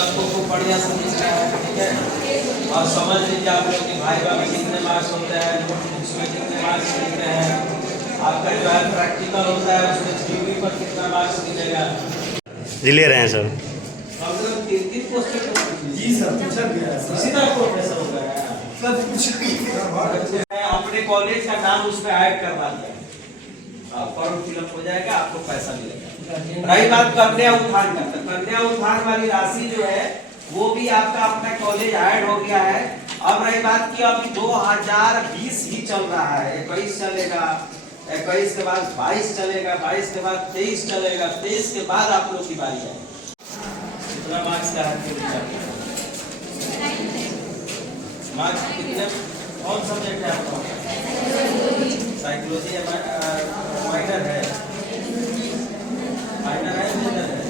सबको खूब बढ़िया समझ रहा है, ठीक है। और समझ लीजिए आप लोग कि भाई में कितने मार्क्स होते हैं, उसमें कितने मार्क्स मिलते हैं, आपका जो है प्रैक्टिकल होता है उसमें थ्योरी पर कितना मार्क्स मिलेगा। जी ले रहे हैं सर। जी सर, पूछा गया है इसी तरह प्रोफेसर हो गया है सर, पूछ अपने कॉलेज का नाम उसमें ऐड करवा दिया, फॉर्म फिलअप हो जाएगा, आपको पैसा मिलेगा। रही बात कन्या उत्थान का, कन्या उत्थान वाली राशि जो है वो भी आपका अपना कॉलेज ऐड हो गया है। अब रही बात की अभी 2020 ही चल रहा है, 21 चलेगा, 21 के बाद 22 चलेगा, 22 के बाद 23 चलेगा, 23 के बाद आप लोग की बारी है। कितना मार्क्स का है? मार्क्स कितने, कौन सब्जेक्ट है आपका? साइकोलॉजी माइनर है, माइनर है, मेजर है,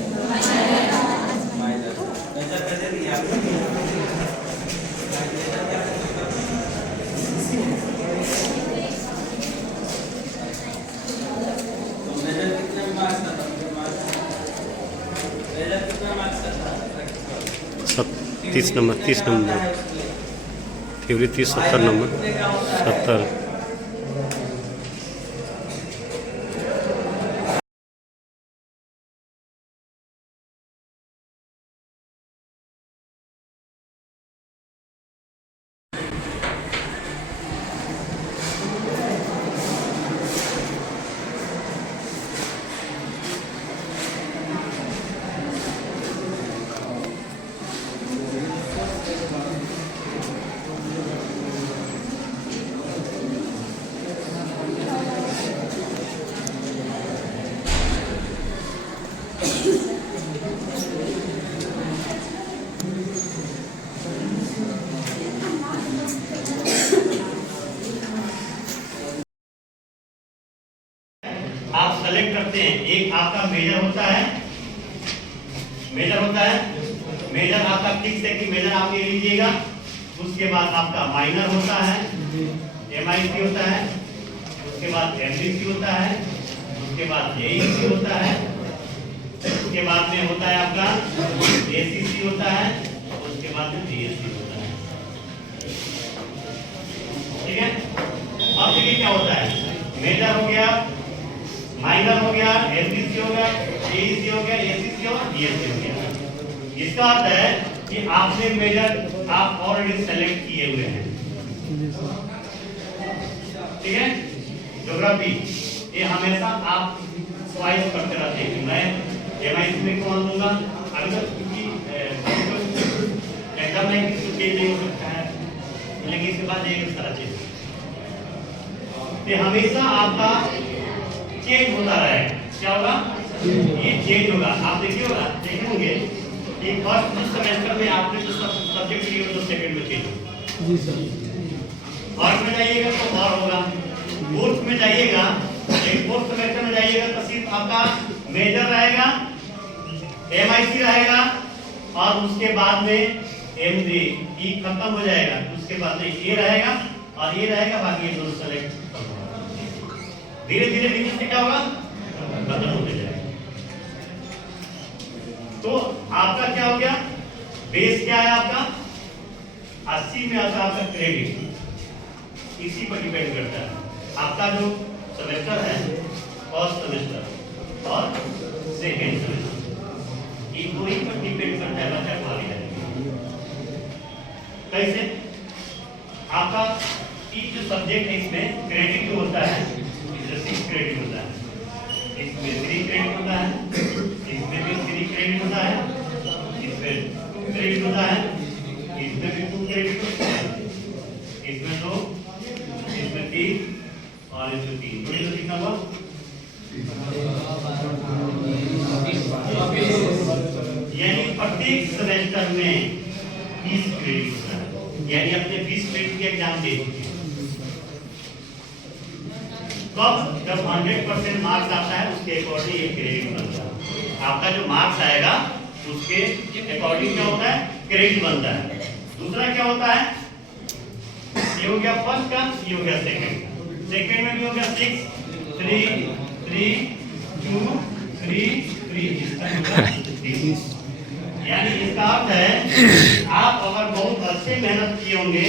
माइनर। मेजर कैसे दिया आपने? तो मेजर कितने मार्क्स का था? मेजर कितना मार्क्स का था? 30 नंबर, 30 नंबर थ्योरी, 30 70 नंबर 70। आप सेलेक्ट करते हैं, एक आपका मेजर होता है, मेजर आपका फिक्स है कि मेजर आप ले लीजिएगा। उसके बाद आपका माइनर होता है, MIC होता है, उसके बाद MDC होता है, उसके बाद AEC होता है, उसके बाद में होता है आपका ACC होता है, उसके बाद में DSC होता है, ठीक है। अब देखिए क्या होता है, मेजर हो गया, माइनर हो गया, MDC हो गया, AEC हो गया, ACC हो गया, DSC हो गया। इसका अर्थ है कि आपने मेजर आप ऑलरेडी सेलेक्ट किए हुए हैं, ठीक है। ज्योग्राफी ये हमेशा आप चॉइस करते रहते हैं कि मैं MIC में कौन लूंगा। अभी तक क्योंकि एग्जाम में किसी चेंज नहीं हो सकता है, लेकिन इसके बाद ये सारा चीज तो हमेशा आपका चेंज होता रहेगा। क्या होगा? ये चेंज होगा। आप देखिए होगा, देखे होंगे कि फर्स्ट सेमेस्टर में आपने जो सब्जेक्ट लिए तो सेकंड में चेंज होगा। जी सर। थर्ड में जाइएगा तो और होगा, फोर्थ में जाइएगा, एक फोर्थ सेमेस्टर में जाइएगा तो सिर्फ आपका मेजर रहेगा, MIC रहेगा, और उसके बाद में MD खत्म हो जाएगा। उसके बाद में ये रहेगा और ये रहेगा, बाकी ये दोनों सेलेक्ट। धीरे धीरे धीरे से क्या होगा, खत्म होते जाएगा। तो आपका क्या हो गया, बेस क्या है आपका 80 में आता आपका क्रेडिट, इसी पर डिपेंड करता है आपका जो सेमेस्टर है, फर्स्ट सेमेस्टर और सेकेंड सेमेस्टर, ये दो ही पर डिपेंड करता है बच्चा क्वालिफाई कैसे। आपका जो सब्जेक्ट है इसमें क्रेडिट होता है, 6 क्रेडिट होता है, इसमें 3 क्रेडिट होता है, इसमें भी 3 क्रेडिट होता है, इसमें 2 क्रेडिट होता है, इसमें भी 2 क्रेडिट होता है, इसमें 2, इसमें 3 और इसमें 3। तो ये कितना हुआ? यानी प्रत्येक सेमेस्टर में 20 क्रेडिट होता है, यानी अपने 20 क्रेडिट के एग्जाम दे चुके हैं। कब? जब 100% मार्क्स आता है उसके अकॉर्डिंग एक क्रेडिट बनता है। आपका जो मार्क्स आएगा उसके अकॉर्डिंग क्या होता है, क्रेडिट बनता है। दूसरा क्या होता है, ये हो गया फर्स्ट का, ये हो गया सेकंड। सेकंड में भी हो गया 6 3 3 2 3 3, इसका होगा 30। यानी इसका अर्थ है आप अगर बहुत अच्छे मेहनत किए होंगे,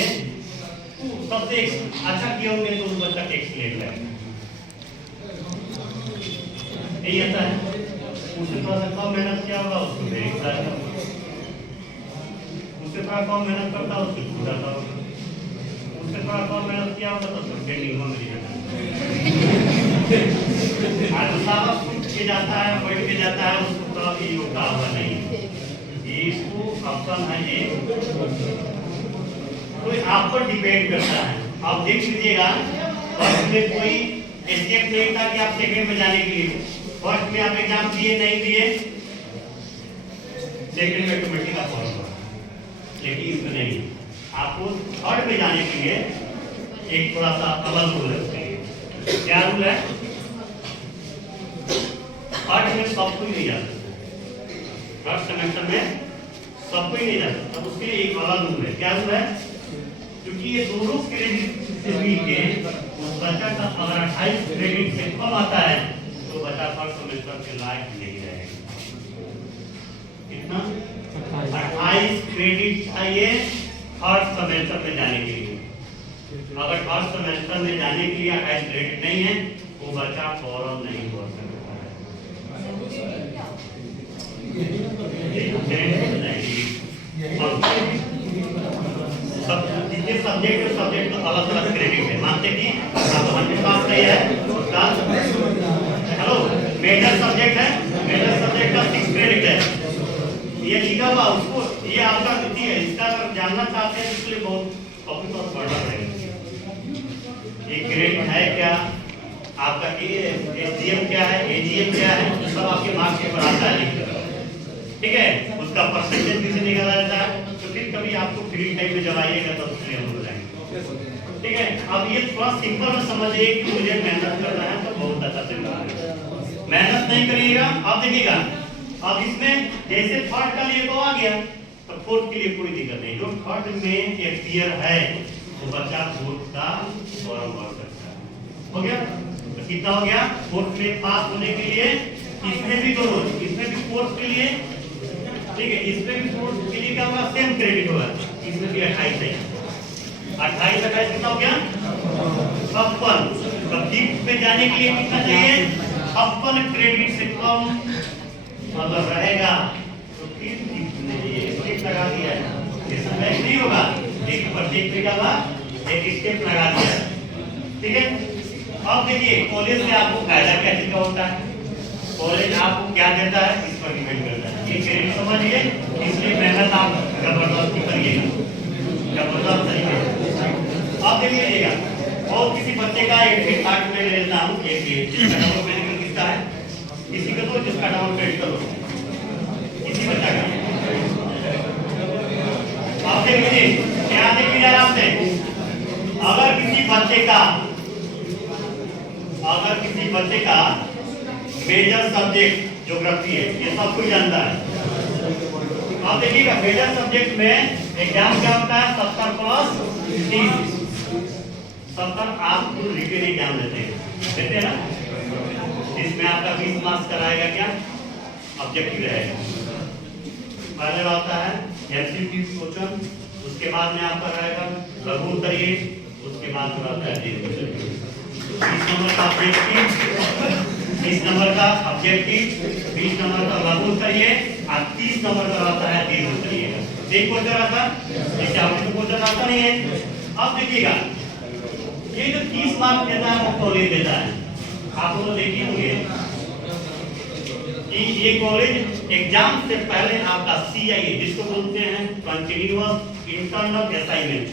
सबसे अच्छा किए होंगे तो उस बच्चा टेक्स्ट ले लेगा। यही आता है। उससे थोड़ा सा कम मेहनत किया होगा उसको वेरी क्लास, उससे थोड़ा कम मेहनत करता है उसको छूट जाता होगा, उससे थोड़ा कम मेहनत किया होगा तो उसको ट्रेनिंग में मिल जाता है। आज सारा छूट के जाता है, बैठ के जाता है, उसको थोड़ा भी होता हुआ नहीं है। इसको ऑप्शन है ये, तो आप पर डिपेंड करता है। आप देख लीजिएगा फर्स्ट में कोई स्टेप नहीं था कि आप सेकंड में जाने के लिए, फर्स्ट में आप एग्जाम दिए नहीं दिए, सेकंड में ऑटोमेटिक आप फॉर्म भरा, लेकिन इसमें नहीं। आपको थर्ड में जाने के लिए एक थोड़ा सा अलग रूल है। क्या रूल है? थर्ड में सब कोई नहीं जा सकता, थर्ड सेमेस्टर में सब कोई नहीं जा सकता, तब उसके लिए एक अलग रूल है। क्या रूल है? क्योंकि ये दोनों क्रेडिट से मिलके उस बच्चा का अगर 28 क्रेडिट से कम आता है तो बच्चा थर्ड सेमेस्टर के लायक नहीं रहेगा। कितना? 28 क्रेडिट चाहिए थर्ड सेमेस्टर में जाने के लिए। अगर थर्ड सेमेस्टर में जाने के लिए 28 क्रेडिट नहीं है वो बच्चा फॉर्म नहीं भर सकता है। जितने सब्जेक्ट अलग अलग क्रेडिट है। मानते कि हमारे पास नहीं है उसका हेलो मेजर सब्जेक्ट है, मेजर सब्जेक्ट का 6 क्रेडिट है, ये लिखा हुआ उसको, ये आपका द्वितीय है। इसका अगर जानना चाहते हैं इसलिए बहुत कॉपी पर पढ़ना पड़ेगा। ये क्रेडिट है क्या, आपका एसडीएम क्या है, एजीएम क्या है, सब आपके मार्क्स पर आता है लिखकर, ठीक है। उसका परसेंटेज भी से निकाला जाता है। तो फिर कभी आपको फ्री टाइम में जब आइएगा तो उसमें हम हो जाएंगे, ठीक है। अब ये थोड़ा सिंपल में समझिए कि मुझे मेहनत करना है तो बहुत अच्छा से मेहनत नहीं करिएगा। अब देखिएगा, अब इसमें जैसे थर्ड का लिए तो आ गया, तो फोर्थ के लिए कोई दिक्कत नहीं। जो थर्ड में एक ईयर है तो बच्चा फोर्थ का फॉर्म भर सकता है। हो गया? तो कितना हो गया? फोर्थ में पास होने के लिए इसमें भी दोनों, इसमें भी फोर्थ के लिए, ठीक है, इसमें भी फोर्थ के लिए क्या होगा? सेम क्रेडिट होगा। इसमें भी 28 है, 28 28 कितना हो गया? 56। तो फिफ्थ पे जाने के लिए कितना चाहिए? 56 क्रेडिट से कम अगर रहेगा तो फिर स्टेप लगा दिया है, इसमें नहीं होगा। एक प्रत्येक पे क्या हुआ? एक स्टेप लगा दिया, ठीक है। अब देखिए कॉलेज में आपको फायदा क्या चीज का होता है, कॉलेज आपको क्या देता है इस पर डिपेंड करता है। ये क्रेडिट समझिए, इसलिए मेहनत आप जबरदस्ती करिएगा, जबरदस्त तरीके से। अब देख लीजिएगा, और किसी बच्चे का एडमिट कार्ड में लेना हूँ, जिसका डाउन पेमेंट किसका है, किसी का तो जिसका डाउन पेमेंट करो, किसी बच्चा का। अब देख लीजिए क्या देख लीजिए आपने, अगर किसी बच्चे का मेजर सब्जेक्ट ज्योग्राफी है, ये सब कोई जानता है। आप देखिएगा मेजर सब्जेक्ट में एग्जाम क्या होता है? 70 प्लस 30, 70 आप रिटेन एग्जाम देते हैं ना, इसमें आपका 20 मार्क्स कराएगा क्या? ऑब्जेक्टिव रहेगा। पहले आता है एमसीक्यू क्वेश्चन, उसके बाद में आपका रहेगा लघु उत्तरीय, उसके बाद में आता है दीर्घ उत्तरीय। 20 नंबर का ऑब्जेक्टिव, 20 नंबर का ऑब्जेक्टिव, 20 नंबर का लघु उत्तरीय और 30 नंबर का आता है दीर्घ उत्तरीय। एक क्वेश्चन आता है, इससे आपको तो क्वेश्चन आता नहीं है। अब देखिएगा ये जो 30 मार्क्स देता है वो कॉलेज देता है। आप लोग देखिए होंगे कि ये कॉलेज एग्जाम से पहले आपका CIA जिसको बोलते हैं कंटिन्यूअस इंटरनल असाइनमेंट,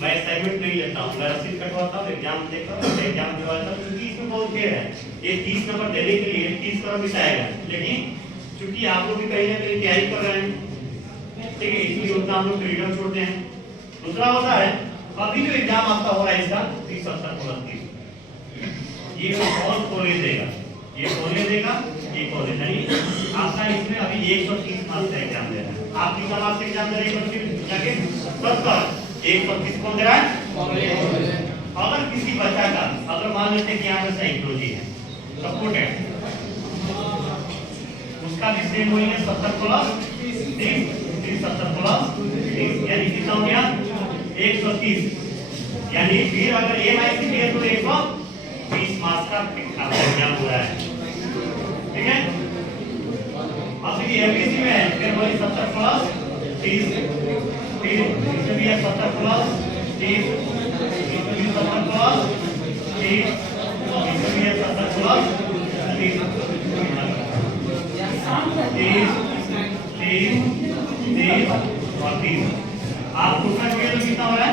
मैं असाइनमेंट नहीं लेता हूँ, मैं रसीद कटवाता हूँ, एग्जाम देता हूँ, एग्जाम दिलवाता हूँ, क्योंकि इसमें बहुत फेयर है। ये 30 नंबर देने के लिए 30 करोड़ मिसाएगा, लेकिन चूंकि आप लोग भी कहीं ना कहीं तैयारी कर रहे हैं, ठीक है, इसलिए उतना हम लोग फ्रीडम छोड़ते हैं। दूसरा होता है अभी जो एग्जाम आपका हो रहा है इसका 30 ये कौन कॉलेज देगा, ये कॉलेज देगा, ये कॉलेज नहीं। आपका इसमें अभी 130 मार्क्स का एग्जाम दे रहा है, आप कितना मार्क्स का एग्जाम दे रहे हैं? जाके 70, 130 कौन दे रहा है? अगर किसी बच्चा का, अगर मान लेते हैं कि यहाँ पे साइकोलॉजी है, सपोर्टेड, उसका भी सेम होंगे 70 प्लस 30, 70 प्लस 30, यानी कितना हो गया 130। यानी फिर अगर एमआईसी है तो 120 मार्क्स का एग्जाम हो रहा है, ठीक है। अब देखिए एमपीसी में है फिर वही 70 प्लस 30, फिर इसमें भी है 70 प्लस 30, इसमें भी 70 प्लस 30, इसमें भी है 70 प्लस 30, 30 और 30। आप उसका स्केल कितना हो रहा है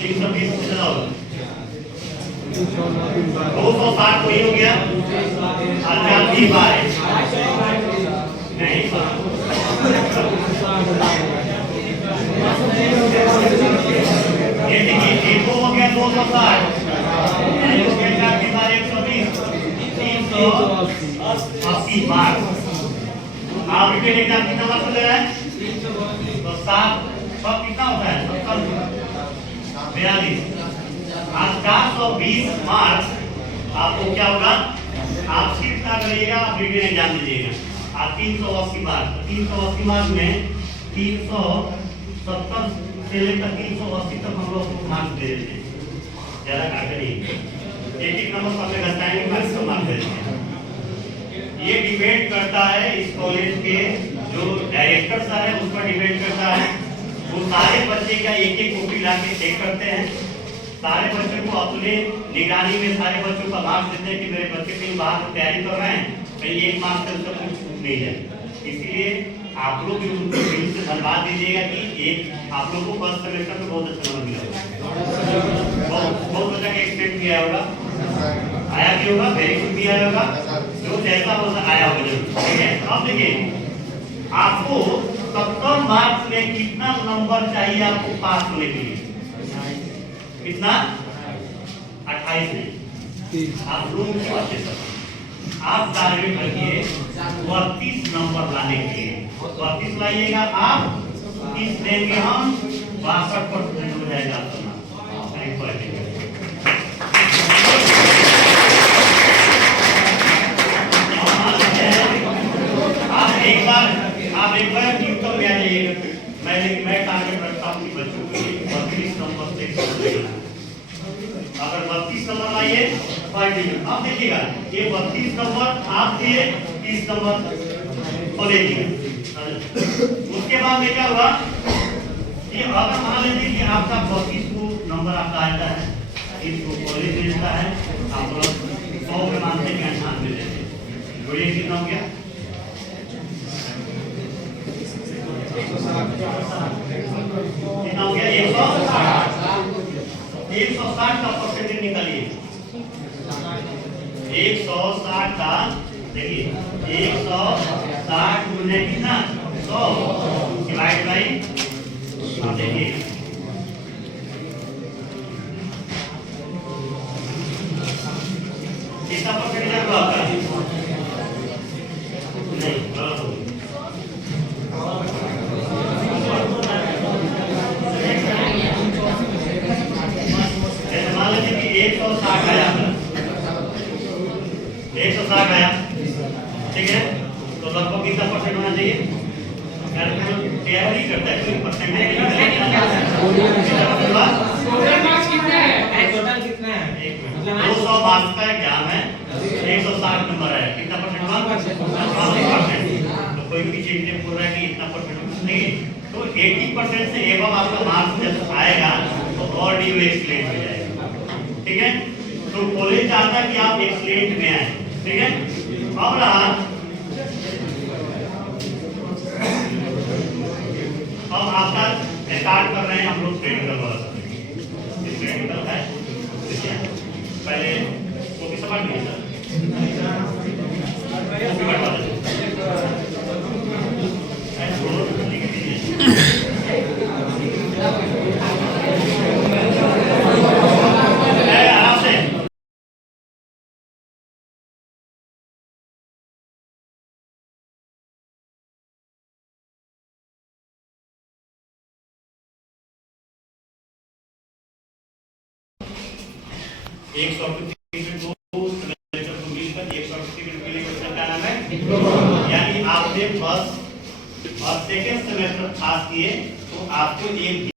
320 से ज्यादा होगा। 260 वही हो गया और भी बार है नहीं ये देखिए एक हो गया 260 हो गया 4 की बार 120 380 बार। आप रिटेल एग्जाम कितना मार्क्स ले रहा है तो 7 सब कितना होता है 70 42 आज 420 मार्क्स आपको क्या होगा आप सिर्फ क्या करिएगा आप रिटेल एग्जाम दीजिएगा आप 380 मार्क्स 380 मार्क्स में 370 से लेकर 380 तक हम लोग मार्क्स दे देते हैं ज्यादा काट नहीं एक नंबर पर हमें घटाएंगे मार्क्स का मार्क्स दे देते हैं। ये डिपेंड करता है इस कॉलेज के जो डायरेक्टर सर है उस पर डिपेंड करता है। वो सारे बच्चे का एक एक कॉपी ला के चेक करते हैं, सारे बच्चों को अपने निगरानी में सारे बच्चों का मार्क्स देते हैं कि मेरे बच्चे कहीं बाहर से तैयारी कर रहे हैं कहीं एक मार्क्स से उसका कुछ छूट नहीं जाए। इसलिए आप लोग भी उनको दिल से धन्यवाद दीजिएगा कि एक आप लोग को फर्स्ट सेमेस्टर में बहुत अच्छा नंबर मिला, बहुत बच्चा का एक्सपेक्ट किया होगा, आया भी होगा, वेरी गुड भी आया होगा, जो जैसा होगा आया होगा जरूर, ठीक है। अब देखिए आपको 70 मार्क्स में कितना नंबर चाहिए आपको पास होने के लिए, कितना 28 नहीं आप रूम के बच्चे सब आप टारगेट रखिए 32 नंबर लाने के लिए 32 लाइएगा आप 30 देंगे हम 62% हो जाएगा आपका। आप एक बार न्यूटन में आ जाइएगा। मैं टारगेट रखता हूँ कि बच्चों के लिए 32 नंबर से अगर 32 नंबर लाइए अब देखिएगा ये 32 नंबर आपके 30 नंबर कॉलेज। उसके बाद में क्या हुआ कि अगर मान लीजिए कि आपका 32 को नंबर आपका आता है, इसको कॉलेज मिलता है, आप 100 के मानते हैं 98 देते हैं, जोड़िए कितना हो गया कितना हो गया 160 का परसेंटेज निकालिए 160 का देखिए 160 गुने कितना 100 डिवाइड बाई देखिए कितना परसेंटेज है आपका नहीं गलत हो आया, ठीक है। तो लगभग कितना परसेंट होना चाहिए तैयारी करता है कोई परसेंट कितना है 200 मार्क्स का एग्जाम है 160 नंबर है कितना परसेंट तो कोई पीछे बोल रहा है कि इतना परसेंट नहीं तो 80% से एवं आपका मार्क्स जब आएगा तो और ड्यू एक्सलेंट हो जाएगा, ठीक है। तो कॉलेज चाहता है कि आप एक्सलेंट में आए, ठीक है। अब रहा अब आपका स्टार्ट कर रहे हैं हम लोग प्रैक्टिकल वाला प्रैक्टिकल है पहले वो भी समझ नहीं सर एक सॉफ्टवेयर को मिलकर 100 यानी आपने फर्स्ट और सेकेंड सेमेस्टर पास किए तो आपको एक